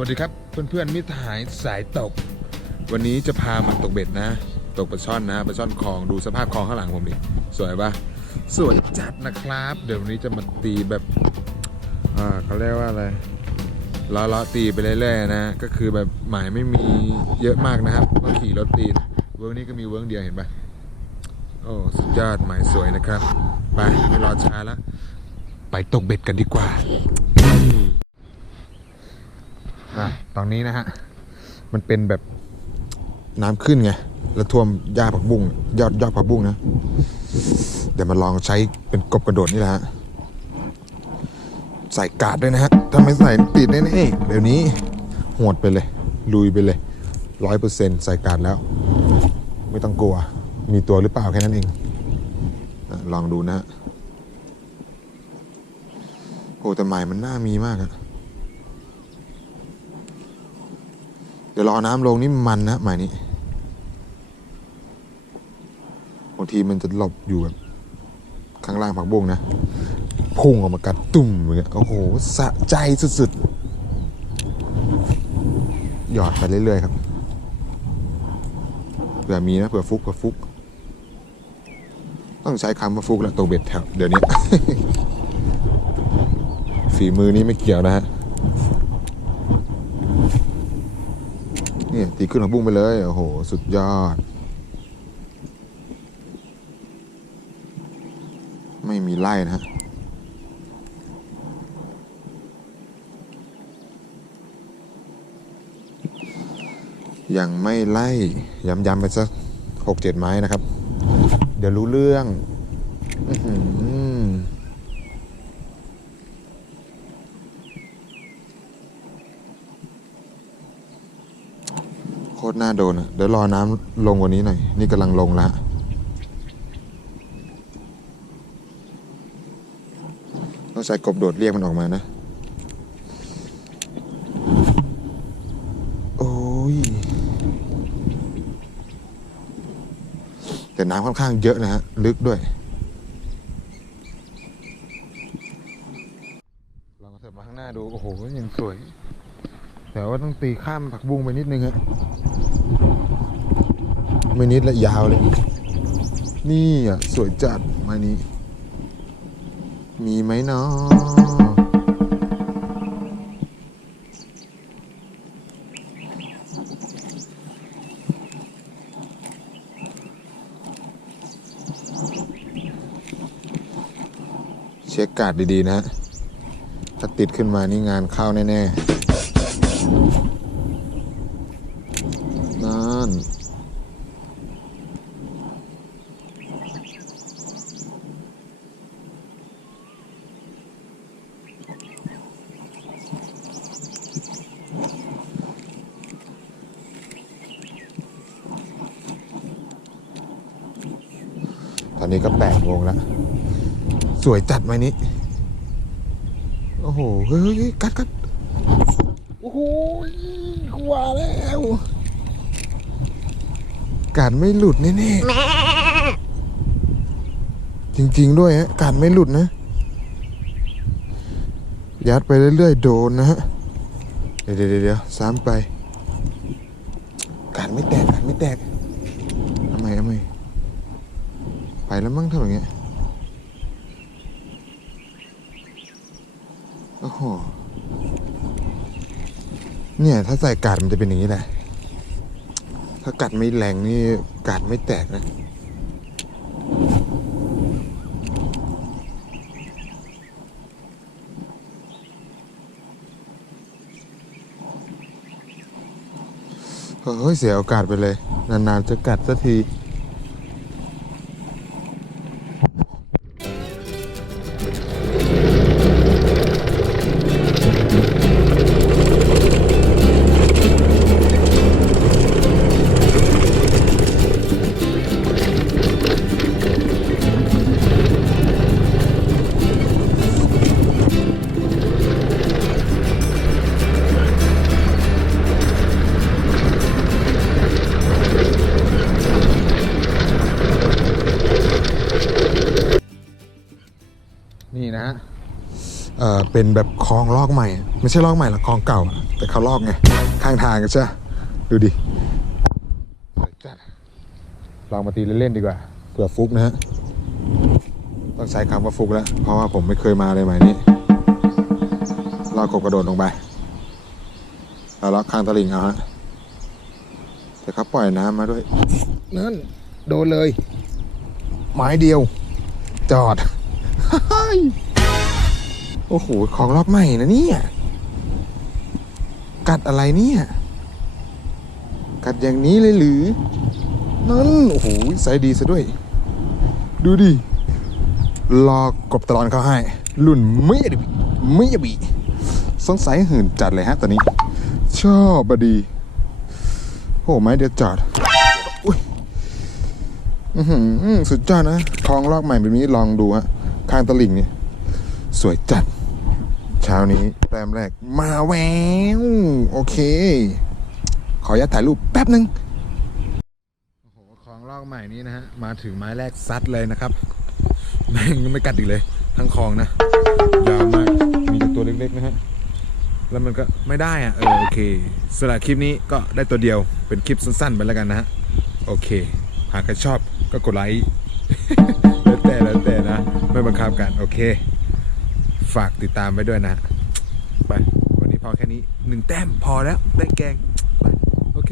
วัสดีครับเพื่อนๆมิตรหายสายตก วันนี้จะพามาตกเบ็ดนะ ตกปลาช่อนนะปลาช่อนคลองดูสภาพคลองข้างหลังผมดิสวยปะสวยจัดนะครับ เดี๋ยววันนี้จะมาตีแบบอ่าเขาเรียกว่าอะไรล้อล้อตีไปเรื่อยๆนะ ก็คือแบบหมายไม่มีเยอะมากนะครับก็ขี่รถตีเวิร์กนี้ก็มีเวิร์กเดียวเห็นปะโอ้สุดยอดหมายสวยนะครับ ไปไม่รอช้าแล้วไปตกเบ็ดกันดีกว่า อะตอนนี้นะฮะ มันเป็นแบบน้ำขึ้นไง แล้วท่วมหญ้าผักบุ้งยอดยอดผักบุ้งนะ เดี๋ยวมาลองใช้เป็นกบกระโดดนี่แหละฮะ ใส่กาดด้วยนะฮะถ้าไม่ใส่ติดแน่ๆเดี๋ยวนี้หวดไปเลย ลุยไปเลยร้อยเปอร์เซ็นต์ใส่กาดแล้ว ไม่ต้องกลัว มีตัวหรือเปล่าแค่นั้นเองลองดูนะฮะโอ้แต่ใหมายมันน่ามีมากอะ เดี๋ยวรอน้ำลงนี่มันนะหมายนี้บางทีมันจะหลบอยู่แบบข้างล่างผักบุ้งนะพุ่งออกมากัดตุ่มอย่างเงี้ยโอ้โหสะใจสุดๆ หยอดไปเรื่อยๆครับเผื่อมีนะเผื่อฟุกเผื่อฟุก ต้องใช้คำว่าฟุกแล้วตัวเบ็ดแถวเดี๋ยวนี้ ฝีมือนี้ไม่เกี่ยวนะฮะ เนี่ตีขึ้นผักบุ้งไปเลย โอ้โห สุดยอด ไม่มีไล่นะฮะยังไม่ไล่ย้ำๆไปสักหกเจ็ดไม้นะครับ เดี๋ยวรู้เรื่องอือหือโค ตรน่าโดนอะเดี๋ยวรอน้ำลงกว่านี้หน่อย นี่กำลังลงแล้วต้องใส่กบโดดเรียกมันออกมานะ โอ้ย แต่น้ำค่อนข้างเยอะนะฮะ ลึกด้วยลองเถิบมาข้างหน้าดู โอ้โห ยังสวย แต่ว่าต้องตีข้ามผักบุ้งไปนิดนึงฮะไม่นิดและยาวเลย นี่อะ สวยจัดมานี้ มีไหมเนาะเช็คกาดดี ๆ นะฮะ ถ้าติดขึ้นมานี่งานเข้าแน่ ๆ นั่นตอนนี้ก็แปดโมงแล้ว สวยจัดไหมนี้ โอ้โห เฮ้ยเฮ้ยเฮ้ยกัดกัด โอ้โหกว่าแล้วการไม่หลุดแน่ๆจริงๆด้วยฮะการไม่หลุดนะ ยัดไปเรื่อยๆโดนนะฮะเดี๋ยวเดี๋ยวเดี๋ยวซ้ำไปการไม่แตกการไม่แตกทำไมทำไมไปแล้วมั้งเท่าไหร่เงี้ยโอ้โห เนี่ย ถ้าใส่กาดมันจะเป็นอย่างนี้แหละ ถ้ากัดไม่แรงนี่กาดไม่แตกนะเฮ้ยเสียโอกาสไปเลย นานๆจะกัดสักที นะฮะเอ่อเป็นแบบคลองลอกใหม่ ไม่ใช่ลอกใหม่หรอกคลองเก่า แต่เขาลอกไง ข้างทางกันใช่ดูดิลองมาตีเล่นๆดีกว่าเผื่อฟุกนะฮะต้องใช้คำว่าฟุกแล้ว เพราะว่าผมไม่เคยมาเลยใหมายนี้ลอกกบกระโดดลงไปแล้วล็อกข้างตะลิงเอาฮะแต่เขาปล่อยน้ำมาด้วยนั่นโดนเลย ไม้เดียว จอด โอ้โห ของล็อกใหม่นะเนี่ย กัดอะไรเนี่ย กัดอย่างนี้เลยหรือ นั่น โอ้โหใส่ดีซะด้วย ดูดิ รอกบตลอนเขาให้ รุ่นไม่ยบิไม่ยบิสงสัยหื่นจัดเลยฮะตอนนี้ ชอบบดี โอ้ไม้เดียวจอดอุ้ยสุดยอดนะคลองลอกใหม่แบบนี้ลองดูฮะ ข้างตลิ่งเนี่ย สวยจัด เช้านี้แต้มแรกมาแววโอเค ขออนุญาตถ่ายรูปแป๊บหนึ่งโอ้โหคลองลอกใหม่นี้นะฮะ มาถึงไม้แรกซัดเลยนะครับ แม่งไม่กัดอีกเลย ทั้งคลองนะ ยาวมาก มีแต่ตัวเล็กๆนะฮะ แล้วมันก็ไม่ได้อะเออโอเคสำหรับคลิปนี้ก็ได้ตัวเดียวเป็นคลิปสั้นๆไปแล้วกันนะฮะ โอเค หากใครชอบก็กดไลค์แล้วแต่แล้วแต่นะ ไม่บังคับกัน โอเค ฝากติดตามไปด้วยนะไปวันนี้พอแค่นี้หนึ่งแต้มพอแล้วได้แกงไปโอเค